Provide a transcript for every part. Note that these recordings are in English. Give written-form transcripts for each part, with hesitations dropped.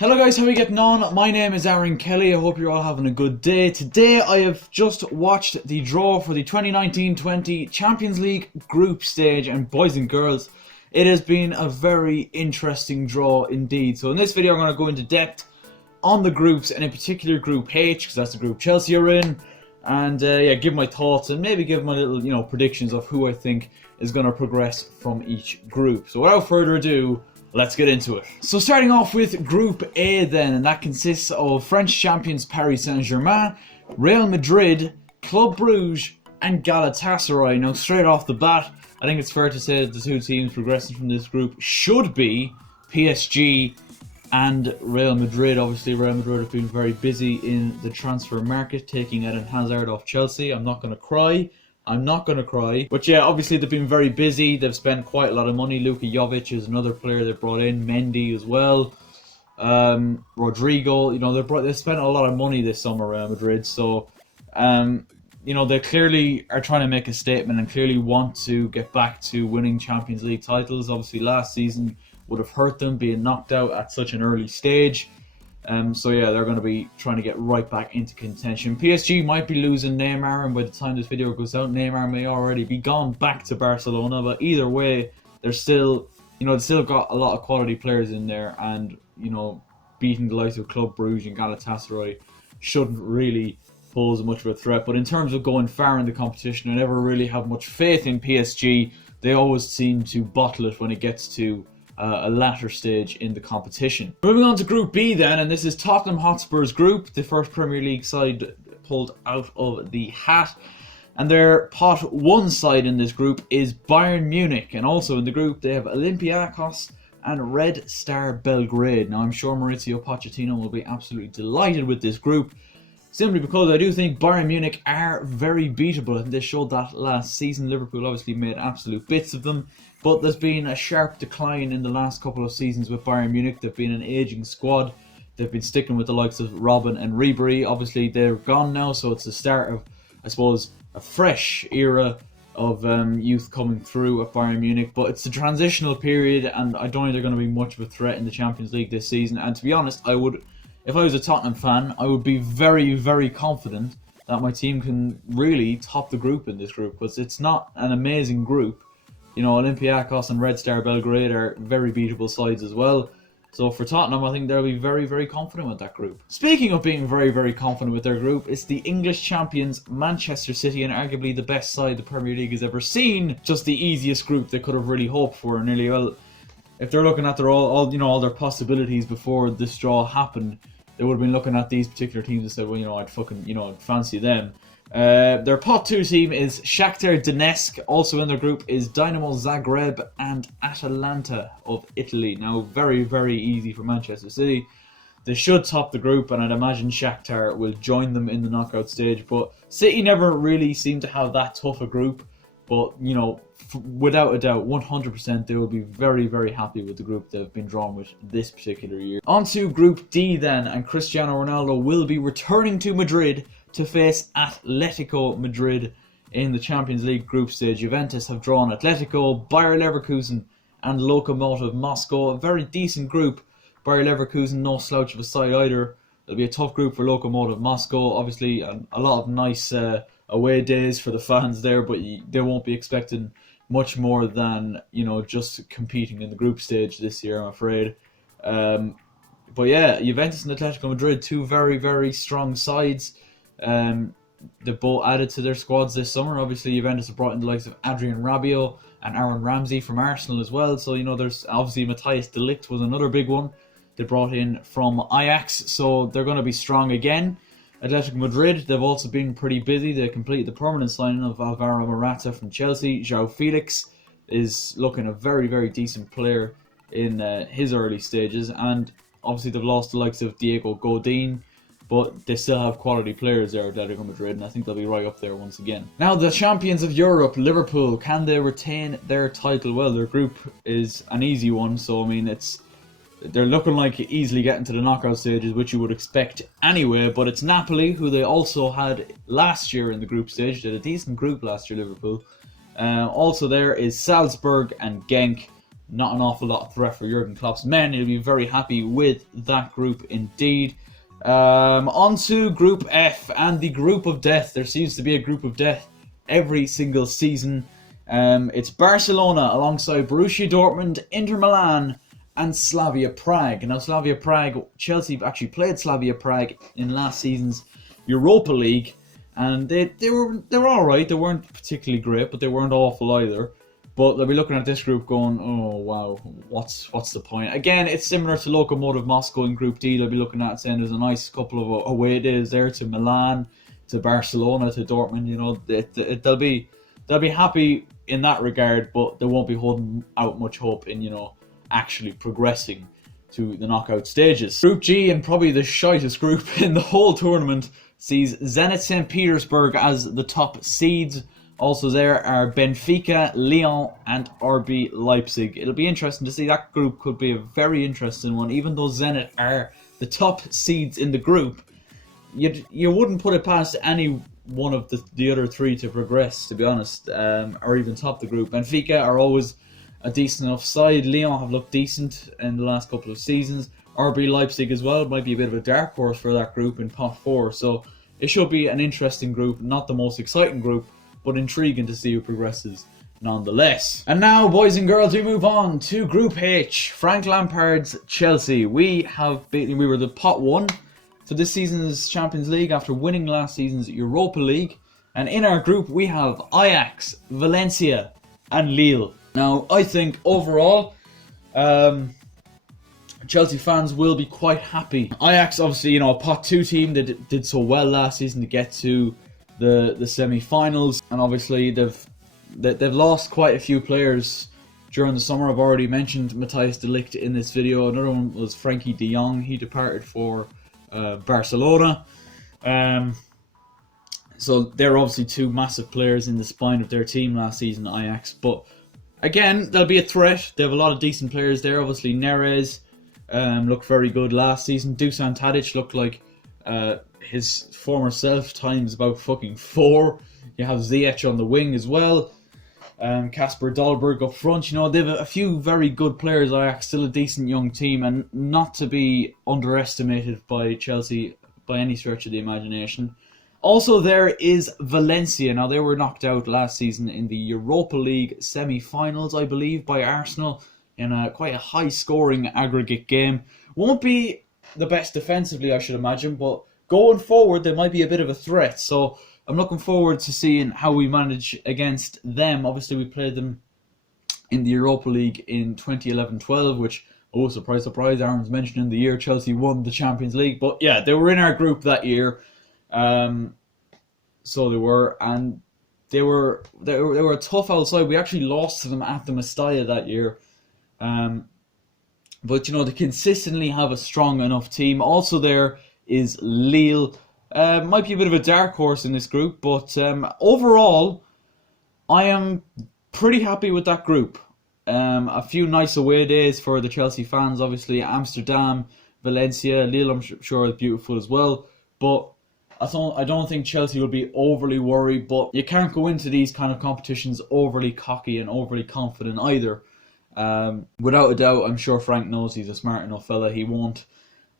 Hello guys, how are you getting on? My name is Aaron Kelly. I hope you're all having a good day. Today I have just watched the draw for the 2019-20 Champions League group stage, and boys and girls, it has been a very interesting draw indeed. So in this video I'm going to go into depth on the groups, and in particular Group H, because that's the group Chelsea are in, and give my thoughts and maybe give my little predictions of who I think is going to progress from each group. So without further ado, let's get into it. So starting off with Group A then, and that consists of French champions Paris Saint-Germain, Real Madrid, Club Brugge and Galatasaray. Now straight off the bat, I think it's fair to say that the two teams progressing from this group should be PSG and Real Madrid. Obviously Real Madrid have been very busy in the transfer market, taking Eden Hazard off Chelsea. I'm not going to cry. But yeah, obviously they've been very busy. They've spent quite a lot of money. Luka Jovic is another player they brought in. Mendy as well. Rodrigo. They spent a lot of money this summer, Real Madrid. So, they clearly are trying to make a statement and clearly want to get back to winning Champions League titles. Obviously last season would have hurt them being knocked out at such an early stage. So yeah, they're going to be trying to get right back into contention. PSG might be losing Neymar, and by the time this video goes out, Neymar may already be gone back to Barcelona. But either way, they're still, they still got a lot of quality players in there, and beating the likes of Club Brugge and Galatasaray shouldn't really pose much of a threat. But in terms of going far in the competition, I never really have much faith in PSG. They always seem to bottle it when it gets to a latter stage in the competition. Moving on to Group B then, and this is Tottenham Hotspur's group, the first Premier League side pulled out of the hat. And their pot 1 side in this group is Bayern Munich, and also in the group they have Olympiacos and Red Star Belgrade. Now I'm sure Mauricio Pochettino will be absolutely delighted with this group, simply because I do think Bayern Munich are very beatable, and they showed that last season. Liverpool obviously made absolute bits of them, but there's been a sharp decline in the last couple of seasons with Bayern Munich. They've been an ageing squad. They've been sticking with the likes of Robben and Ribery. Obviously they're gone now, so it's the start of, I suppose, a fresh era of youth coming through at Bayern Munich. But it's a transitional period, and I don't think they're going to be much of a threat in the Champions League this season. And to be honest, if I was a Tottenham fan, I would be very, very confident that my team can really top the group in this group, because it's not an amazing group. Olympiacos and Red Star Belgrade are very beatable sides as well. So for Tottenham, I think they'll be very, very confident with that group. Speaking of being very, very confident with their group, it's the English champions Manchester City, and arguably the best side the Premier League has ever seen. Just the easiest group they could have really hoped for. Nearly, well, if they're looking at all their possibilities before this draw happened, they would have been looking at these particular teams and said, well, I'd fancy them. Their pot 2 team is Shakhtar Donetsk. Also in their group is Dynamo Zagreb and Atalanta of Italy. Now, very, very easy for Manchester City. They should top the group, and I'd imagine Shakhtar will join them in the knockout stage. But City never really seemed to have that tough a group. But, without a doubt, 100% they will be very, very happy with the group they've been drawn with this particular year. On to Group D then, and Cristiano Ronaldo will be returning to Madrid to face Atletico Madrid in the Champions League group stage. Juventus have drawn Atletico, Bayer Leverkusen and Lokomotiv Moscow. A very decent group. Bayer Leverkusen, no slouch of a side either. It'll be a tough group for Lokomotiv Moscow. Obviously a lot of nice away days for the fans there, but they won't be expecting much more than just competing in the group stage this year, I'm afraid. But yeah, Juventus and Atletico Madrid, two very, very strong sides. They both added to their squads this summer. Obviously Juventus have brought in the likes of Adrien Rabiot and Aaron Ramsey from Arsenal as well. So there's obviously Matthias de Ligt was another big one they brought in from Ajax. So they're going to be strong again. Atletico Madrid, they've also been pretty busy. They completed the permanent signing of Alvaro Morata from Chelsea. João Felix is looking a very, very decent player in his early stages. And obviously they've lost the likes of Diego Godin, but they still have quality players there at Atletico Madrid, and I think they'll be right up there once again. Now, the champions of Europe, Liverpool, can they retain their title? Well, their group is an easy one, so they're looking like easily getting to the knockout stages, which you would expect anyway. But it's Napoli, who they also had last year in the group stage. They had a decent group last year, Liverpool. Also there is Salzburg and Genk. not an awful lot of threat for Jurgen Klopp's men. He'll be very happy with that group indeed. On to Group F and the Group of Death. There seems to be a Group of Death every single season. It's Barcelona alongside Borussia Dortmund, Inter Milan, and Slavia Prague. Now, Slavia Prague, Chelsea actually played Slavia Prague in last season's Europa League, and they were all right. They weren't particularly great, but they weren't awful either. But they'll be looking at this group going, oh wow, what's the point? Again, it's similar to Lokomotiv Moscow in Group D. They'll be looking at saying there's a nice couple of away days there to Milan, to Barcelona, to Dortmund. You know, they'll be happy in that regard, but they won't be holding out much hope in, you know, actually progressing to the knockout stages. Group G, and probably the shittest group in the whole tournament, sees Zenit St. Petersburg as the top seeds. Also there are Benfica, Lyon, and RB Leipzig. It'll be interesting to see. That group could be a very interesting one. Even though Zenit are the top seeds in the group, you wouldn't put it past any one of the other three to progress, to be honest, or even top the group. Benfica are always a decent enough side. Lyon have looked decent in the last couple of seasons. RB Leipzig as well might be a bit of a dark horse for that group in pot 4. So it should be an interesting group. Not the most exciting group, but intriguing to see who progresses nonetheless. And now, boys and girls, we move on to Group H. Frank Lampard's Chelsea. We were the pot 1 for this season's Champions League after winning last season's Europa League. And in our group, we have Ajax, Valencia, and Lille. Now, I think overall, Chelsea fans will be quite happy. Ajax, obviously, you know, a pot 2 team that did so well last season to get to the semi-finals, and obviously they've lost quite a few players during the summer. I've already mentioned Matthijs de Ligt in this video. Another one was Frankie de Jong. He departed for Barcelona. So they're obviously 2 massive players in the spine of their team last season, Ajax. But again, they'll be a threat. They have a lot of decent players there. Obviously, Neres looked very good last season. Dusan Tadic looked like his former self times about fucking 4. You have Ziyech on the wing as well. Kasper Dolberg up front. You know, they have a few very good players. Ajax, still a decent young team, and not to be underestimated by Chelsea by any stretch of the imagination. Also, there is Valencia. Now, they were knocked out last season in the Europa League semi-finals, I believe, by Arsenal in quite a high-scoring aggregate game. Won't be the best defensively, I should imagine, but going forward, they might be a bit of a threat. So I'm looking forward to seeing how we manage against them. Obviously, we played them in the Europa League in 2011-12, which, oh, surprise, surprise, Aaron's mentioning the year Chelsea won the Champions League. But yeah, they were in our group that year. So they were, and they were a tough outside. We actually lost to them at the Mestalla that year. But, you know, they consistently have a strong enough team. Also there is Lille. Might be a bit of a dark horse in this group, but overall, I am pretty happy with that group. A few nice away days for the Chelsea fans, obviously. Amsterdam, Valencia, Lille, I'm sure is beautiful as well. But I don't think Chelsea will be overly worried, but you can't go into these kind of competitions overly cocky and overly confident either. Without a doubt, I'm sure Frank knows he's a smart enough fella. He won't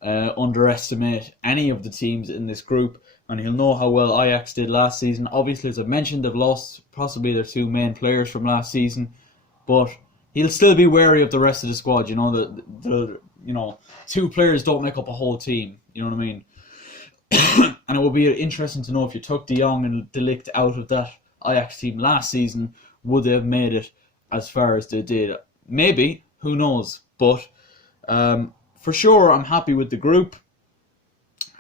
underestimate any of the teams in this group, and he'll know how well Ajax did last season. Obviously, as I mentioned, they've lost possibly their 2 main players from last season, but he'll still be wary of the rest of the squad. You know, the 2 players don't make up a whole team. You know what I mean? And it will be interesting to know if you took De Jong and De Ligt out of that Ajax team last season, would they have made it as far as they did? Maybe, who knows? But for sure, I'm happy with the group.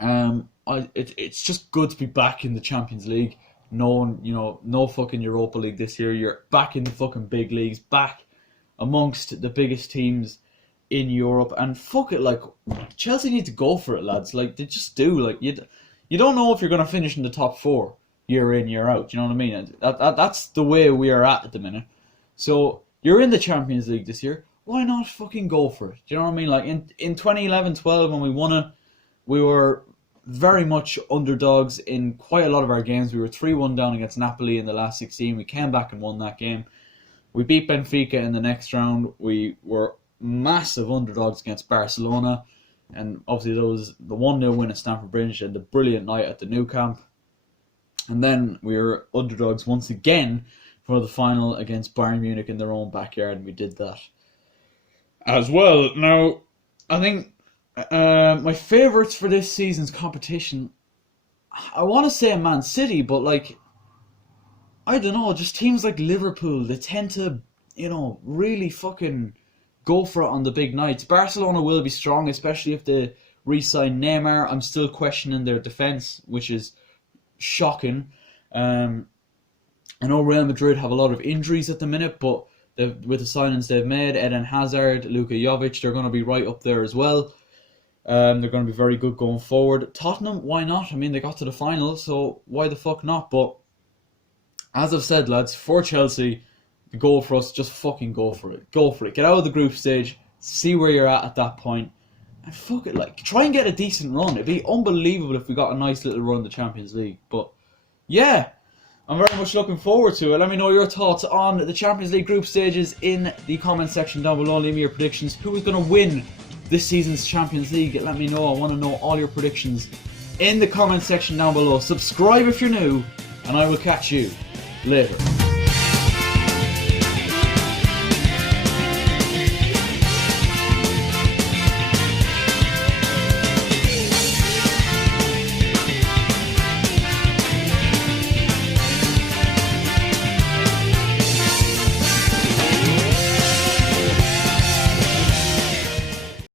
It's just good to be back in the Champions League. No fucking Europa League this year. You're back in the fucking big leagues, back amongst the biggest teams in Europe, and fuck it, like, Chelsea need to go for it, lads. Like, they just do. Like, you don't know if you're going to finish in the top 4 year in, year out. You know what I mean? And that's the way we are at the minute. So you're in the Champions League this year. Why not fucking go for it? Do you know what I mean? Like in 2011-12 when we won it, we were very much underdogs in quite a lot of our games. We were 3-1 down against Napoli in the last 16. We came back and won that game. We beat Benfica in the next round. We were massive underdogs against Barcelona. And obviously there was the 1-0 win at Stamford Bridge and the brilliant night at the Nou Camp. And then we were underdogs once again for the final against Bayern Munich in their own backyard, and we did that as well. Now, I think my favourites for this season's competition, I want to say Man City, but like, I don't know, just teams like Liverpool, they tend to, really fucking go for it on the big nights. Barcelona will be strong, especially if they re-sign Neymar. I'm still questioning their defence, which is shocking. I know Real Madrid have a lot of injuries at the minute, but with the signings they've made, Eden Hazard, Luka Jovic, they're going to be right up there as well. They're going to be very good going forward. Tottenham, why not? I mean, they got to the final, so why the fuck not? But as I've said, lads, for Chelsea, the goal for us, just fucking go for it. Go for it. Get out of the group stage, see where you're at that point, and fuck it, like, try and get a decent run. It'd be unbelievable if we got a nice little run in the Champions League. But yeah, I'm very much looking forward to it. Let me know your thoughts on the Champions League group stages in the comment section down below. Leave me your predictions. Who is going to win this season's Champions League? Let me know. I want to know all your predictions in the comment section down below. Subscribe if you're new, and I will catch you later.